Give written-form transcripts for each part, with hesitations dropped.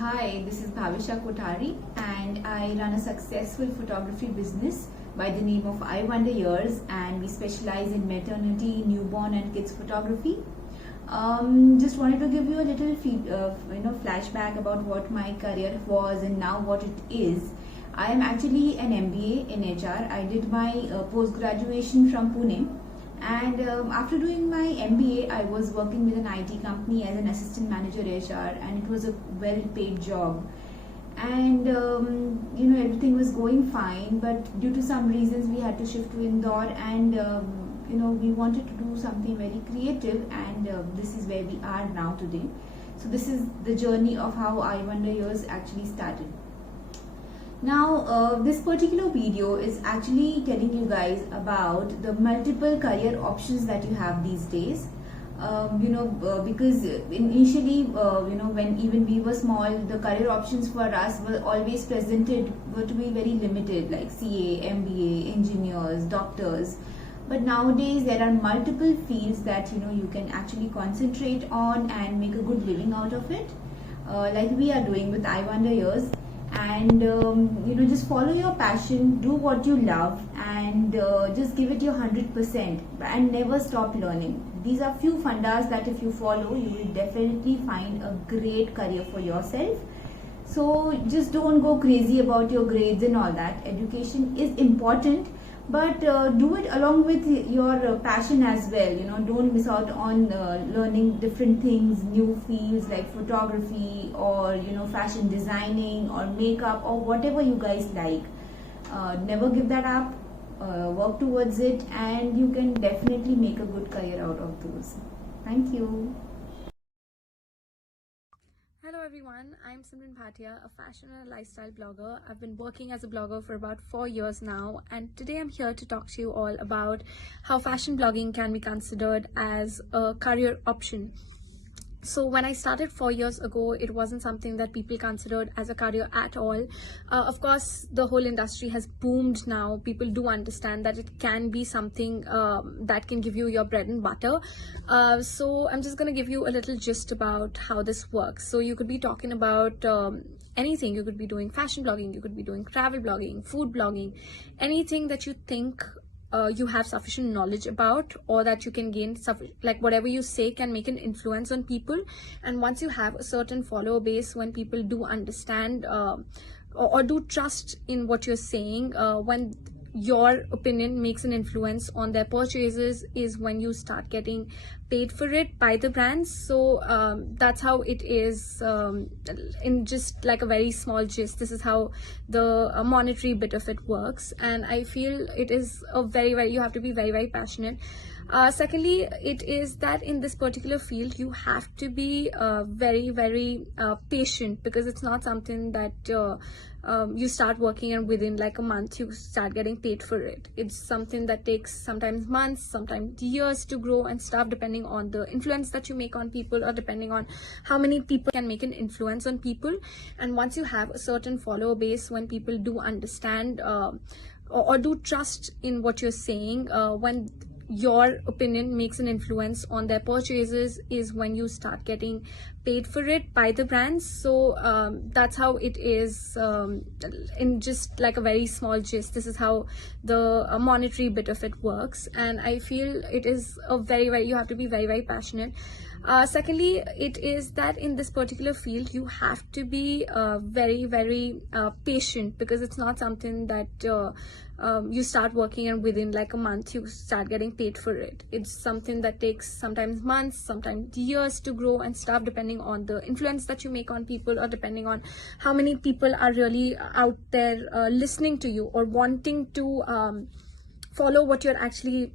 Hi, this is PhotographyCareer and I run a successful photography business by the name of I Wonder Years, and we specialize in maternity, newborn and kids photography. Just wanted to give you a little flashback about what my career was and now what it is. I am actually an MBA in HR. I did my post-graduation from Pune, and after doing my MBA, I was working with an IT company as an assistant manager HR, and it was a well-paid job. And everything was going fine, but due to some reasons we had to shift to Indore, and we wanted to do something very creative, and this is where we are now today. So this is the journey of how I Wonder Years actually started. Now, this particular video is actually telling you guys about the multiple career options that you have these days. Because initially, when even we were small, the career options for us were always were to be very limited, like CA, MBA, engineers, doctors. But nowadays, there are multiple fields that you can actually concentrate on and make a good living out of it, like we are doing with I Wonder Years. And just follow your passion, do what you love, and just give it your 100% and never stop learning. These are few fundas that if you follow, you will definitely find a great career for yourself. So just don't go crazy about your grades and all that. Education is important, but do it along with your passion as well. Don't miss out on learning different things, new fields like photography or fashion designing or makeup or whatever you guys like. Never give that up. Work towards it, and you can definitely make a good career out of those. Thank you. Hello everyone, I'm Simran Bhatia, a fashion and lifestyle blogger. I've been working as a blogger for about 4 years now, and today I'm here to talk to you all about how fashion blogging can be considered as a career option. So when I started 4 years ago, it wasn't something that people considered as a career at all. Of course, the whole industry has boomed now. People do understand that it can be something that can give you your bread and butter. So I'm just going to give you a little gist about how this works. So you could be talking about anything. You could be doing fashion blogging, you could be doing travel blogging, food blogging, anything that you think you have sufficient knowledge about, or that you can gain like whatever you say can make an influence on people. And once you have a certain follower base, when people do understand or do trust in what you're saying, when your opinion makes an influence on their purchases, is when you start getting paid for it by the brands. So that's how it is. In just like a very small gist, this is how the monetary bit of it works, and I feel it is a very you have to be very passionate. Secondly, it is that in this particular field you have to be very patient, because it's not something that you start working and within like a month you start getting paid for it. It's something that takes sometimes months, sometimes years to grow and stuff, depending on the influence that you make on people, or depending on how many people can make an influence on people. And once you have a certain follower base, when people do understand or do trust in what you're saying, when your opinion makes an influence on their purchases, is when you start getting paid for it by the brands. So that's how it is. In just like a very small gist, this is how the monetary bit of it works, and I feel it is a very you have to be very passionate. Secondly, it is that in this particular field you have to be very patient, because it's not something that you start working and within like a month you start getting paid for it. It's something that takes sometimes months, sometimes years to grow and stuff, depending on the influence that you make on people, or depending on how many people are really out there listening to you or wanting to follow what you're actually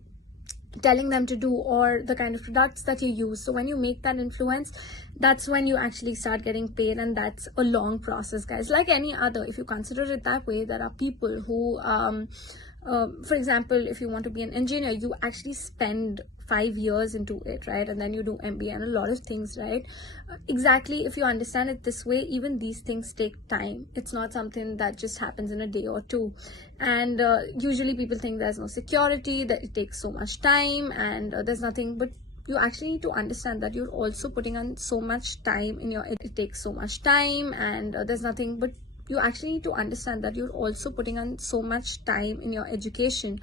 telling them to do, or the kind of products that you use. So when you make that influence, that's when you actually start getting paid, and that's a long process, guys. Like any other, if you consider it that way, there are people who for example, if you want to be an engineer, you actually spend 5 years into it, right? And then you do MBA and a lot of things, right? Exactly. If you understand it this way, even these things take time. It's not something that just happens in a day or two. And usually people think there's no security, that it takes so much time, and there's nothing. But you actually need to understand that you're also putting on so much time in your, it takes so much time, and there's nothing but, you actually need to understand that you're also putting on so much time in your education,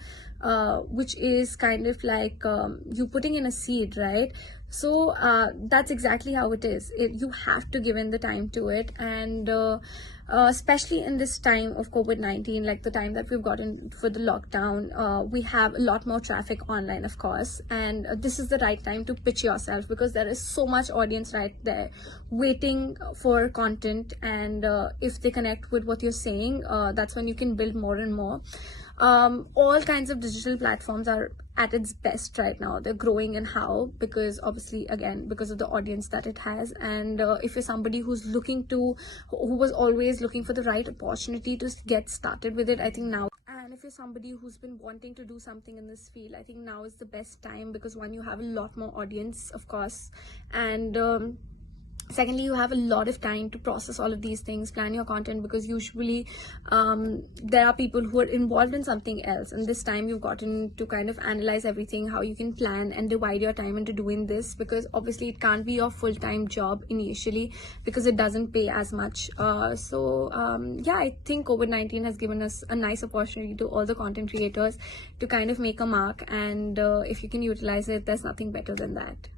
which is kind of like you putting in a seed, right? So that's exactly how it is. You have to give in the time to it, and especially in this time of COVID-19, like the time that we've gotten for the lockdown, we have a lot more traffic online, of course, and this is the right time to pitch yourself, because there is so much audience right there waiting for content, and if they connect with what you're saying, that's when you can build more and more. All kinds of digital platforms are at its best right now. They're growing in how, because obviously, again, because of the audience that it has. And if you're somebody who was always looking for the right opportunity to get started with it, I think now, and if you're somebody who's been wanting to do something in this field, I think now is the best time, because one, you have a lot more audience, of course, and secondly, you have a lot of time to process all of these things, plan your content, because usually there are people who are involved in something else, and this time you've gotten to kind of analyze everything, how you can plan and divide your time into doing this, because obviously it can't be your full-time job initially, because it doesn't pay as much. Yeah, I think COVID-19 has given us a nice opportunity to all the content creators to kind of make a mark, and if you can utilize it, there's nothing better than that.